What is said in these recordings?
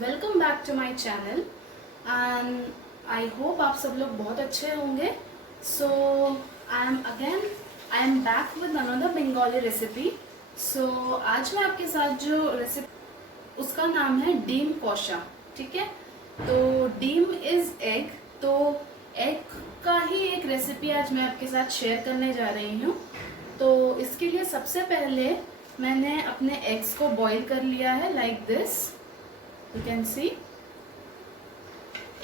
Welcome back to my channel and I hope आप सब लोग बहुत अच्छे होंगे. So I am back with another Bengali recipe. सो आज मैं आपके साथ जो रेसिपी उसका नाम है डीम कोशा. ठीक है, तो डीम इज़ एग. तो एग का ही एक रेसिपी आज मैं आपके साथ शेयर करने जा रही हूँ. तो इसके लिए सबसे पहले मैंने अपने एग्स को बॉईल कर लिया है like this. You can see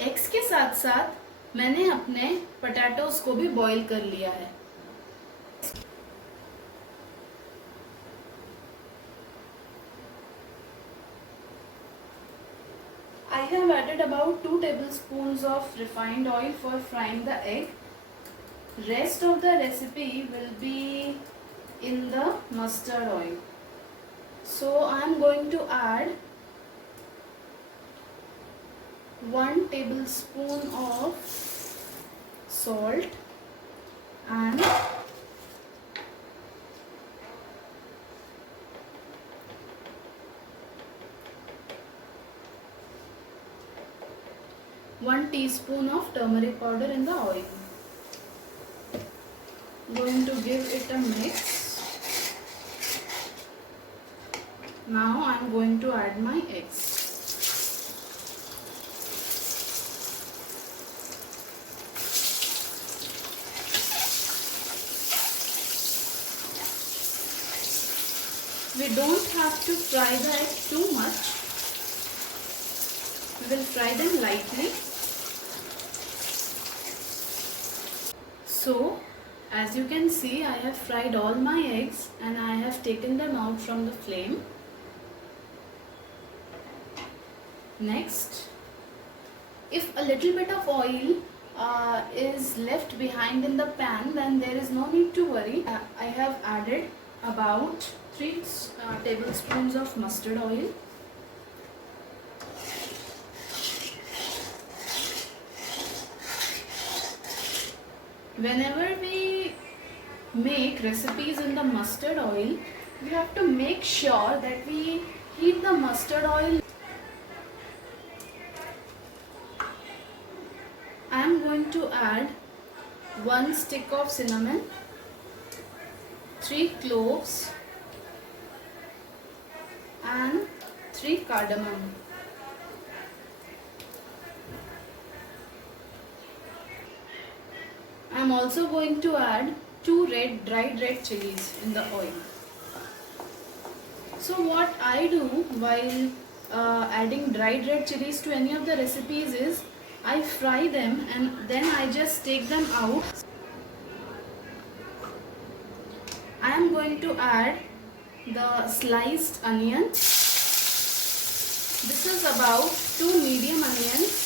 eggs के साथ साथ मैंने अपने पोटैटोज को भी बॉईल कर लिया है. I have added about 2 tablespoons of refined oil for frying the egg. Rest of the recipe will be in the mustard oil. So I am going to add 1 tablespoon of salt and 1 teaspoon of turmeric powder in the oil. Going to give it a mix. Now I am going to add my eggs. We don't have to fry the egg too much. We will fry them lightly. So, as you can see, I have fried all my eggs and I have taken them out from the flame. Next, if a little bit of oil is left behind in the pan, then there is no need to worry. I have added about 3 tablespoons of mustard oil. Whenever we make recipes in the mustard oil, we have to make sure that we heat the mustard oil. I am going to add 1 stick of cinnamon, 3 cloves and 3 cardamom. I am also going to add 2 dried red chilies in the oil. So what I do while adding dried red chilies to any of the recipes is I fry them and then I just take them out. I am going to add the sliced onion. This is about 2 medium onions.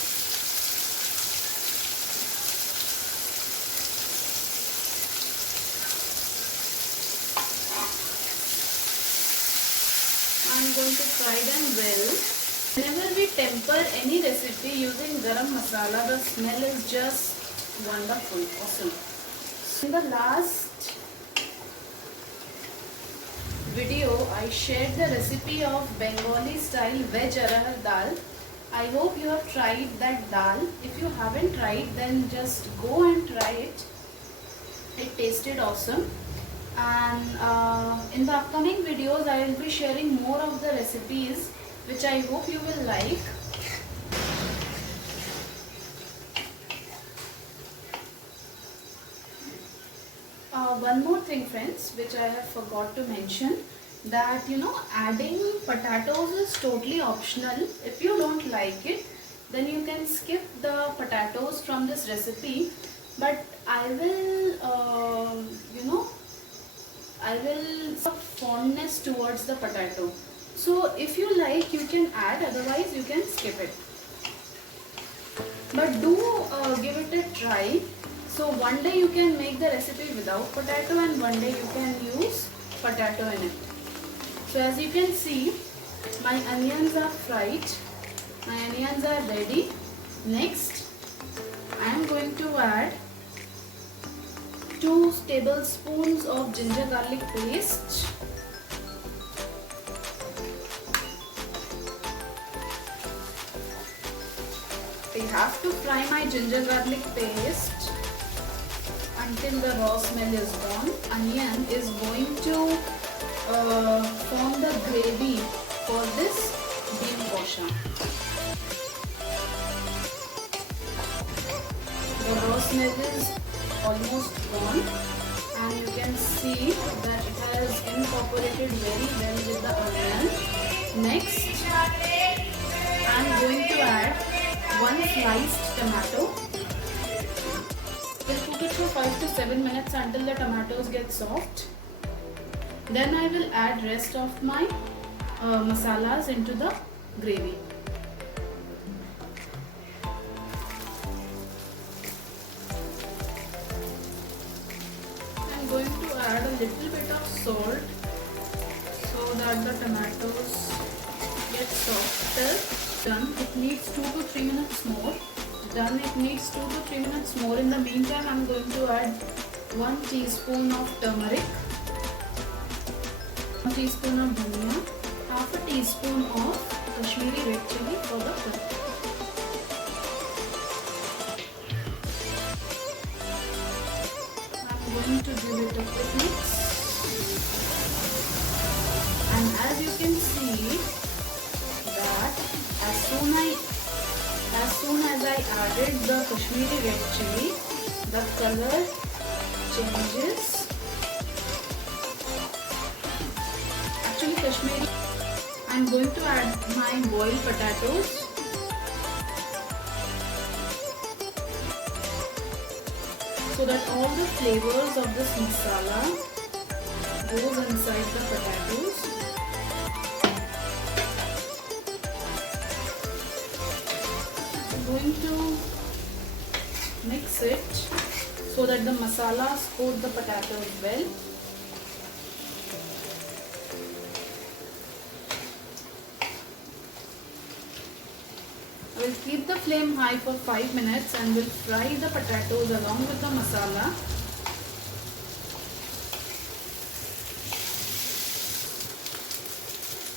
I am going to fry them well. Whenever we temper any recipe using garam masala, the smell is just wonderful, awesome. In the last video, I shared the recipe of Bengali style veg arahar dal. I hope you have tried that dal. If you haven't tried, then just go and try it. It tasted awesome. And in the upcoming videos, I will be sharing more of the recipes which I hope you will like. One more thing, friends, which I have forgot to mention, that adding potatoes is totally optional. If you don't like it, then you can skip the potatoes from this recipe, but I will I will have fondness towards the potato. So if you like, you can add, otherwise you can skip it. But do give it a try. So one day you can make the recipe without potato and one day you can use potato in it. So as you can see, my onions are fried. My onions are ready. Next, I am going to add 2 tablespoons of ginger garlic paste. I have to fry my ginger garlic paste until the raw smell is gone. Onion is going to form the gravy for this bean kosha. The raw smell is almost gone, and you can see that it has incorporated very well with the onion. Next, I am going to add one sliced tomato. We'll cook it for 5 to 7 minutes until the tomatoes get soft. Then I will add rest of my masalas into the gravy. I'm going to add a little bit of salt so that the tomatoes get softer. Done. It needs 2 to 3 minutes more. Done. It needs 2 to 3 minutes more. In the meantime, I'm going to add 1 teaspoon of turmeric, 1 teaspoon of dhania, half a teaspoon of Kashmiri red chili for the color. I'm going to give it a quick mix, and as you can see that as soon as I added the Kashmiri red chili, the color changes. Actually, Kashmiri. I'm going to add my boiled potatoes. So that all the flavors of this masala goes inside the potatoes. I'm going to mix it so that the masalas coat the potatoes well. I will keep the flame high for 5 minutes and will fry the potatoes along with the masala.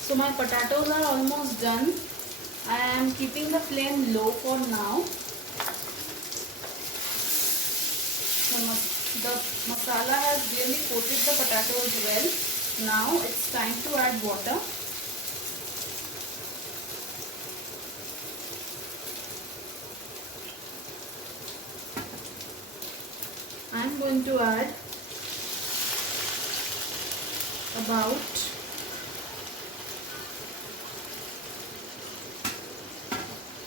So my potatoes are almost done. I am keeping the flame low for now. The masala has really coated the potatoes well. Now it's time to add water. I am going to add about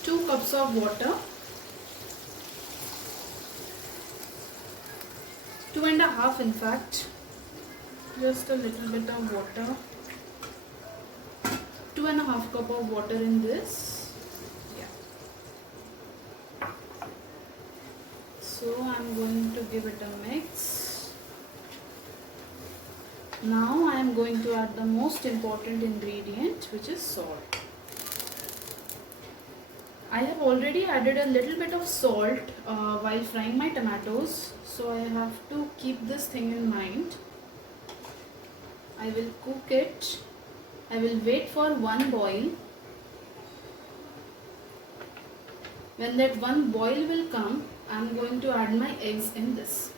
2 cups of water, 2.5 in fact, just a little bit of water, 2.5 cup of water in this. So I'm going to give it a mix. Now I am going to add the most important ingredient, which is salt. I have already added a little bit of salt while frying my tomatoes, so I have to keep this thing in mind. I will cook it. I will wait for one boil. When that one boil will come, I am going to add my eggs in this.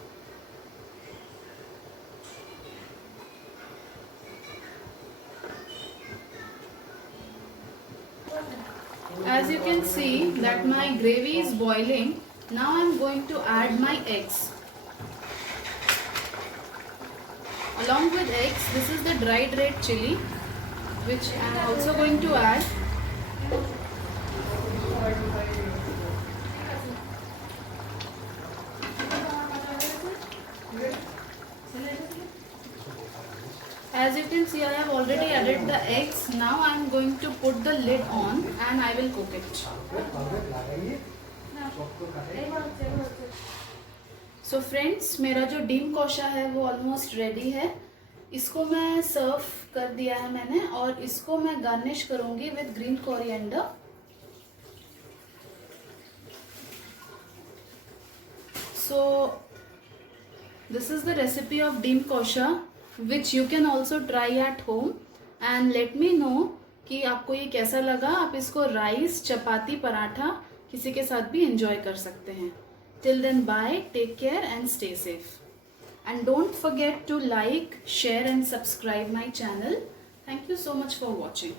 As you can see that my gravy is boiling. Now I am going to add my eggs. Along with eggs, this is the dried red chili, which I am also going to add. As you can see, I have already added the eggs. Now I am going to put the lid on and I will cook it. So friends, मेरा जो deem कोशा है वो almost ready है. इसको मैं सर्व कर दिया है मैंने और इसको मैं गार्निश करूँगी with green coriander. So this is the recipe of deem kosha, which you can also try at home and let me know कि आपको ये कैसा लगा. आप इसको राइस, चपाती, पराठा किसी के साथ भी एंजॉय कर सकते हैं. Till then bye, take care and stay safe. And don't forget to like, share and subscribe my channel. Thank you so much for watching.